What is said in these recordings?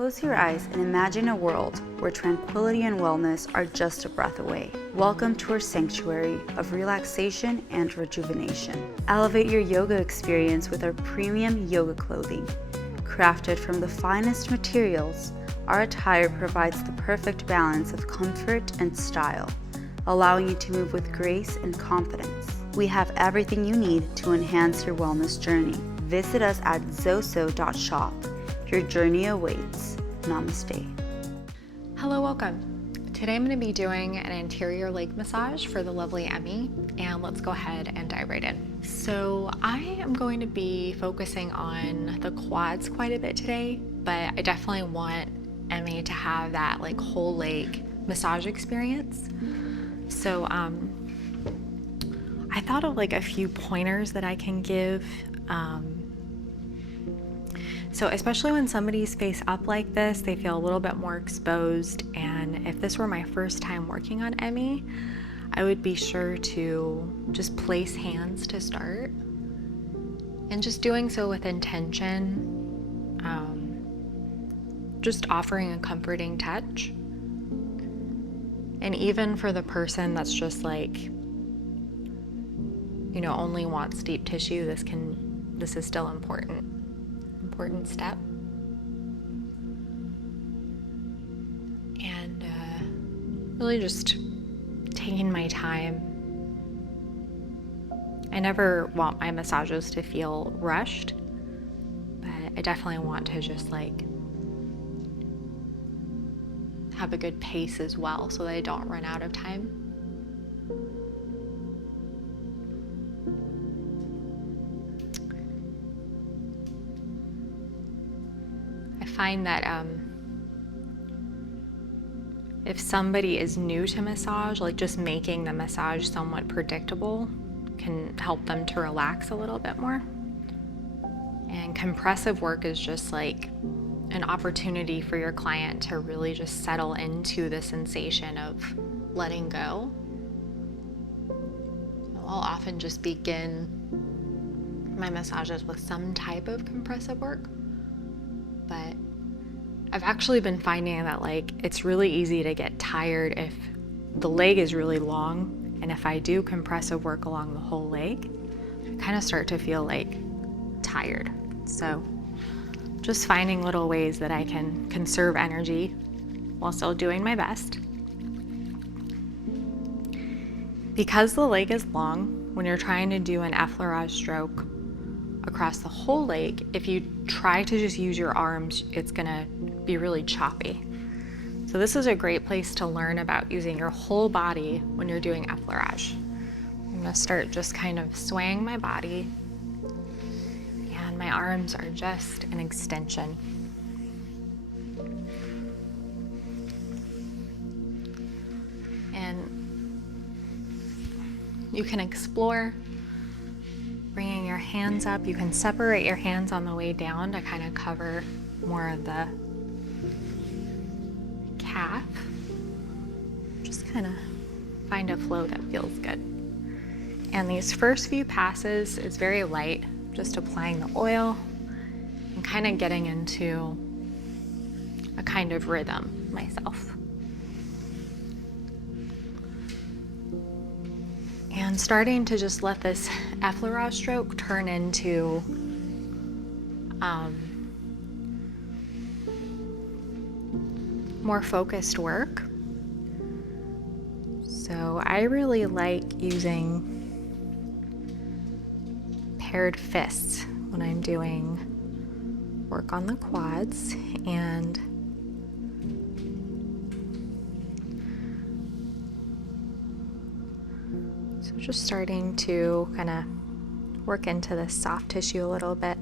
Close your eyes and imagine a world where tranquility and wellness are just a breath away. Welcome to our sanctuary of relaxation and rejuvenation. Elevate your yoga experience with our premium yoga clothing. Crafted from the finest materials, our attire provides the perfect balance of comfort and style, allowing you to move with grace and confidence. We have everything you need to enhance your wellness journey. Visit us at zoso.shop. Your journey awaits. Namaste. Hello, welcome. Today I'm going to be doing an anterior leg massage for the lovely Emmy, and let's go ahead and dive right in. So I am going to be focusing on the quads quite a bit today, but I definitely want Emmy to have that whole leg massage experience. So I thought of a few pointers that I can give. So especially when somebody's face up like this, they feel a little bit more exposed. And if this were my first time working on Emmy, I would be sure to just place hands to start. And just doing so with intention, just offering a comforting touch. And even for the person that's just only wants deep tissue, this is still important step. And really just taking my time. I never want my massages to feel rushed, but I definitely want to just have a good pace as well so that I don't run out of time. Find that if somebody is new to massage, just making the massage somewhat predictable can help them to relax a little bit more. And compressive work is just an opportunity for your client to really just settle into the sensation of letting go. I'll often just begin my massages with some type of compressive work, but I've actually been finding that it's really easy to get tired if the leg is really long, and if I do compressive work along the whole leg, I kind of start to feel tired. So just finding little ways that I can conserve energy while still doing my best. Because the leg is long, when you're trying to do an effleurage stroke across the whole leg, if you try to just use your arms, it's gonna be really choppy. So this is a great place to learn about using your whole body when you're doing effleurage. I'm gonna start just kind of swaying my body, and my arms are just an extension. And you can explore bringing your hands up. You can separate your hands on the way down to kind of cover more of the calf. Just kind of find a flow that feels good. And these first few passes is very light, just applying the oil and kind of getting into a kind of rhythm myself. And starting to just let this effleurage stroke turn into more focused work. So I really like using paired fists when I'm doing work on the quads, and so just starting to kind of work into the soft tissue a little bit.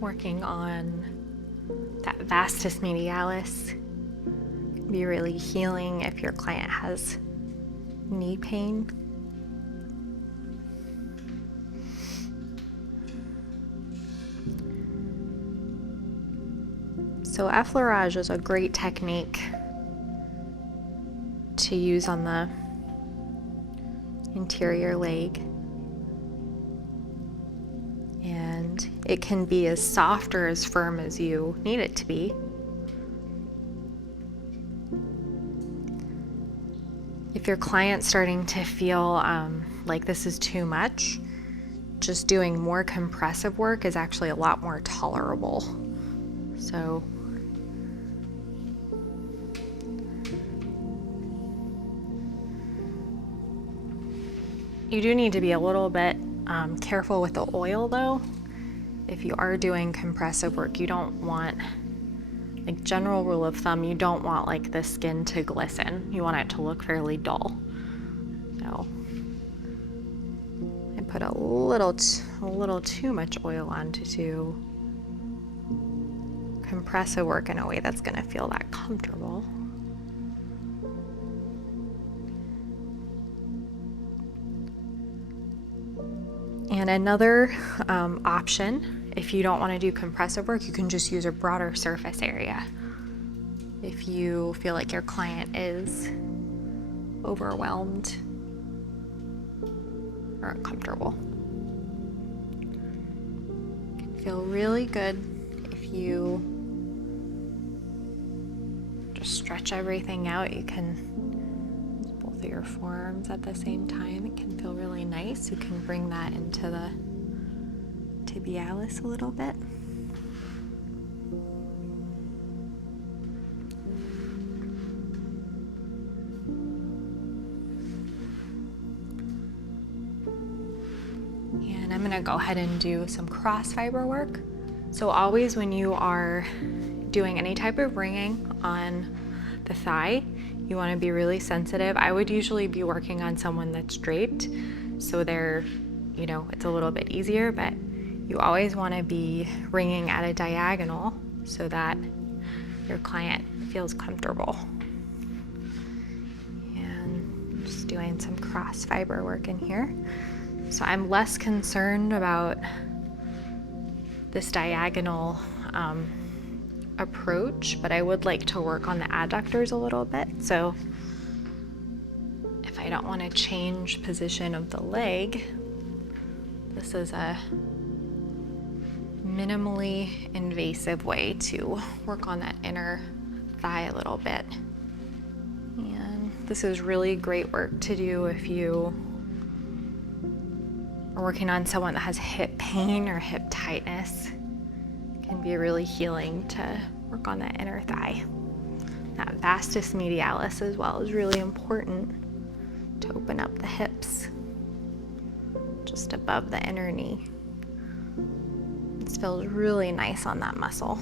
Working on that vastus medialis can be really healing if your client has knee pain. So Effleurage is a great technique to use on the anterior leg. And it can be as soft or as firm as you need it to be. If your client's starting to feel like this is too much, just doing more compressive work is actually a lot more tolerable. So you do need to be a little bit careful with the oil though. If you are doing compressive work, you don't want, like general rule of thumb, you don't want like the skin to glisten. You want it to look fairly dull. So I put a little too much oil on to do compressive work in a way that's gonna feel that comfortable. And another option, if you don't want to do compressive work, you can just use a broader surface area. If you feel like your client is overwhelmed or uncomfortable. It can feel really good if you just stretch everything out. You can both of your forearms at the same time. It can feel really nice. You can bring that into the tibialis a little bit. And I'm gonna go ahead and do some cross fiber work. So always when you are doing any type of ringing on the thigh, you want to be really sensitive. I would usually be working on someone that's draped, so they're, you know, it's a little bit easier, but you always want to be ringing at a diagonal so that your client feels comfortable. And just doing some cross fiber work in here. So I'm less concerned about this diagonal approach, but I would like to work on the adductors a little bit. So if I don't want to change position of the leg, this is a minimally invasive way to work on that inner thigh a little bit. And this is really great work to do if you are working on someone that has hip pain or hip tightness. Can be really healing to work on that inner thigh. That vastus medialis as well is really important to open up the hips just above the inner knee. This feels really nice on that muscle.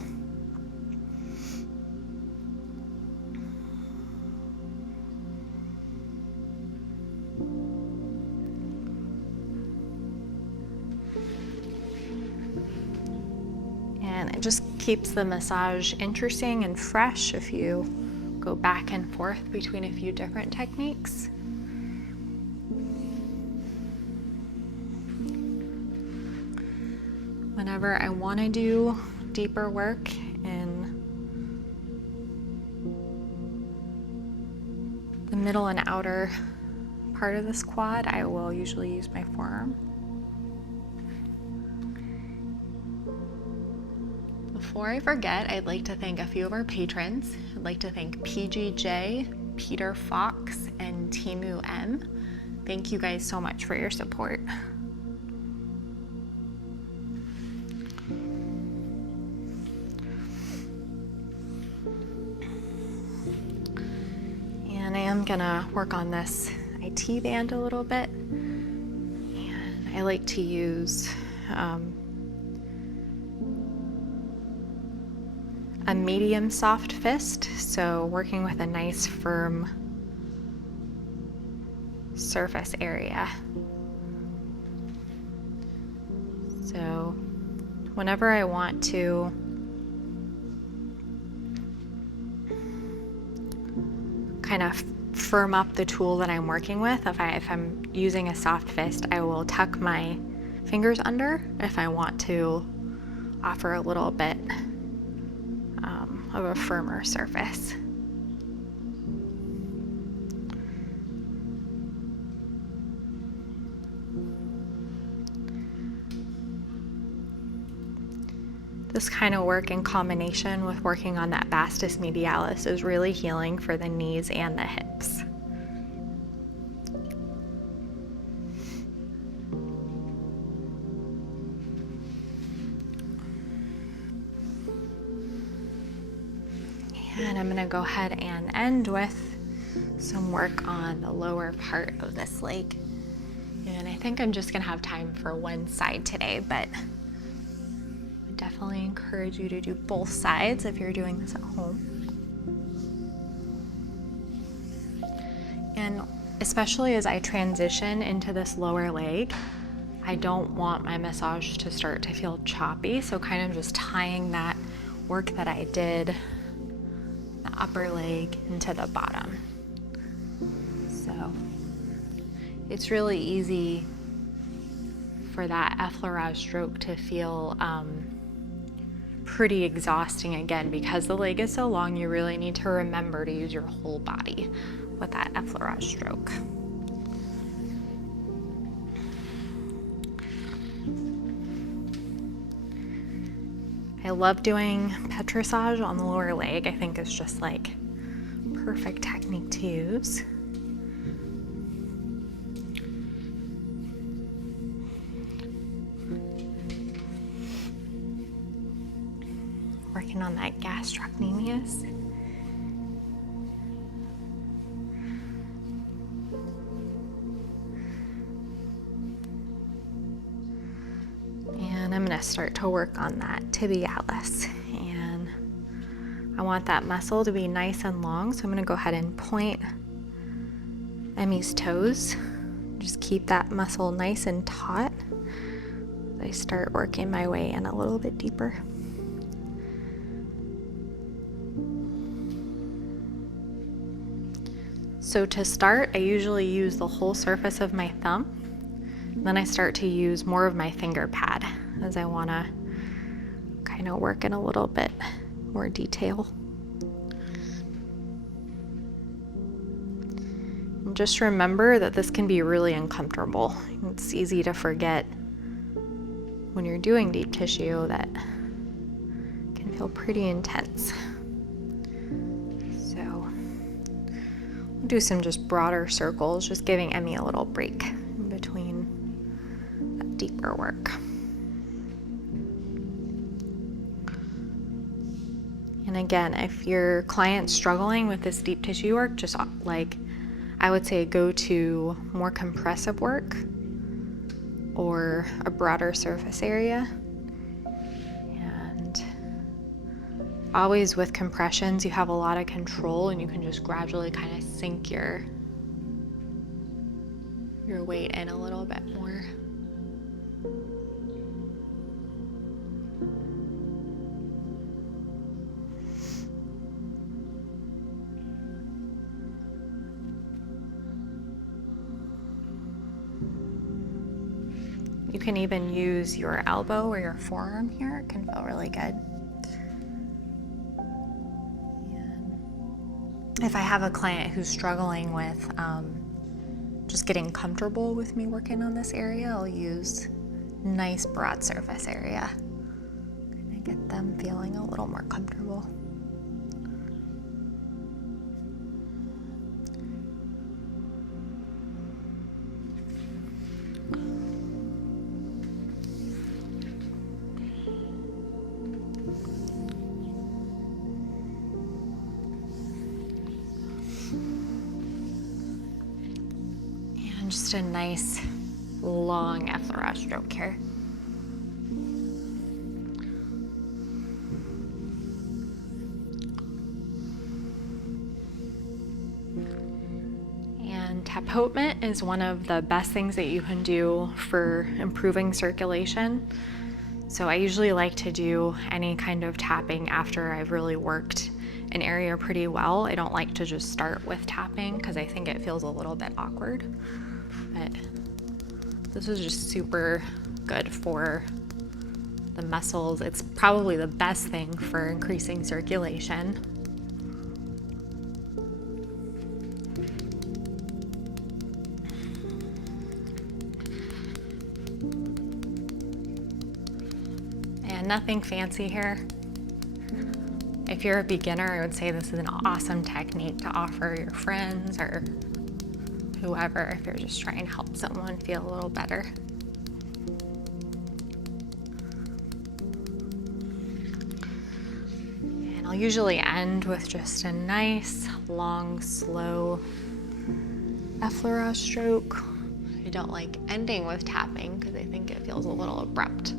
And it just keeps the massage interesting and fresh if you go back and forth between a few different techniques. Whenever I want to do deeper work in the middle and outer part of this quad, I will usually use my forearm. Before I forget, I'd like to thank a few of our patrons. I'd like to thank PGJ, Peter Fox, and Timu M. Thank you guys so much for your support. And I am gonna work on this IT band a little bit. And I like to use a medium soft fist, so working with a nice firm surface area. So whenever I want to kind of firm up the tool that I'm working with, if I'm using a soft fist, I will tuck my fingers under if I want to offer a little bit of a firmer surface. This kind of work in combination with working on that vastus medialis is really healing for the knees and the hips. And I'm going to go ahead and end with some work on the lower part of this leg. And I think I'm just going to have time for one side today, but definitely encourage you to do both sides if you're doing this at home. And especially as I transition into this lower leg, I don't want my massage to start to feel choppy, so kind of just tying that work that I did, the upper leg, into the bottom. So it's really easy for that effleurage stroke to feel pretty exhausting again. Because the leg is so long, you really need to remember to use your whole body with that effleurage stroke. I love doing petrissage on the lower leg. I think it's just like perfect technique to use. Working on that gastrocnemius. And I'm going to start to work on that tibialis. And I want that muscle to be nice and long, so I'm going to go ahead and point Emmy's toes. Just keep that muscle nice and taut as I start working my way in a little bit deeper. So to start, I usually use the whole surface of my thumb. Then I start to use more of my finger pad as I want to kind of work in a little bit more detail. And just remember that this can be really uncomfortable. It's easy to forget when you're doing deep tissue that it can feel pretty intense. Do some just broader circles, just giving Emmy a little break in between that deeper work. And again, if your client's struggling with this deep tissue work, just like I would say go to more compressive work or a broader surface area. Always with compressions, you have a lot of control and you can just gradually kind of sink your weight in a little bit more. You can even use your elbow or your forearm here. It can feel really good. If I have a client who's struggling with just getting comfortable with me working on this area, I'll use nice broad surface area. Kind of get them feeling a little more comfortable. Just a nice long effleurage stroke here. And tapotement is one of the best things that you can do for improving circulation. So I usually like to do any kind of tapping after I've really worked an area pretty well. I don't like to just start with tapping because I think it feels a little bit awkward. But this is just super good for the muscles. It's probably the best thing for increasing circulation. And nothing fancy here. If you're a beginner, I would say this is an awesome technique to offer your friends or whoever if you're just trying to help someone feel a little better. And I'll usually end with just a nice, long, slow effleurage stroke. I don't like ending with tapping because I think it feels a little abrupt.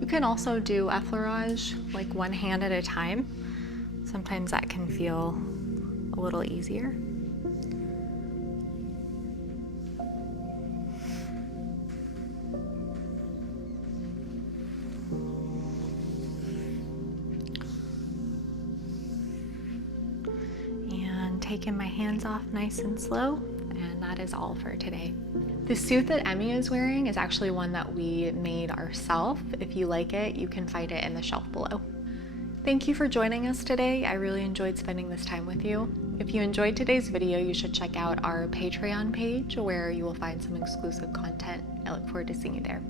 You can also do effleurage like one hand at a time. Sometimes that can feel a little easier. And taking my hands off nice and slow, and that is all for today. The suit that Emmy is wearing is actually one that we made ourselves. If you like it, you can find it in the shelf below. Thank you for joining us today. I really enjoyed spending this time with you. If you enjoyed today's video, you should check out our Patreon page where you will find some exclusive content. I look forward to seeing you there.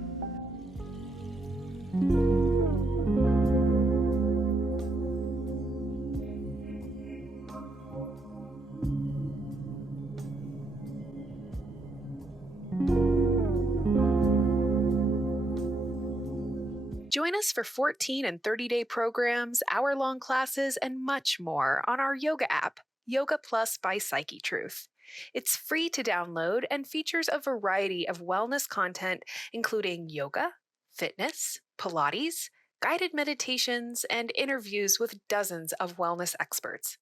Join us for 14 and 30-day programs, hour-long classes, and much more on our yoga app, Yoga Plus by Psyche Truth. It's free to download and features a variety of wellness content, including yoga, fitness, Pilates, guided meditations, and interviews with dozens of wellness experts.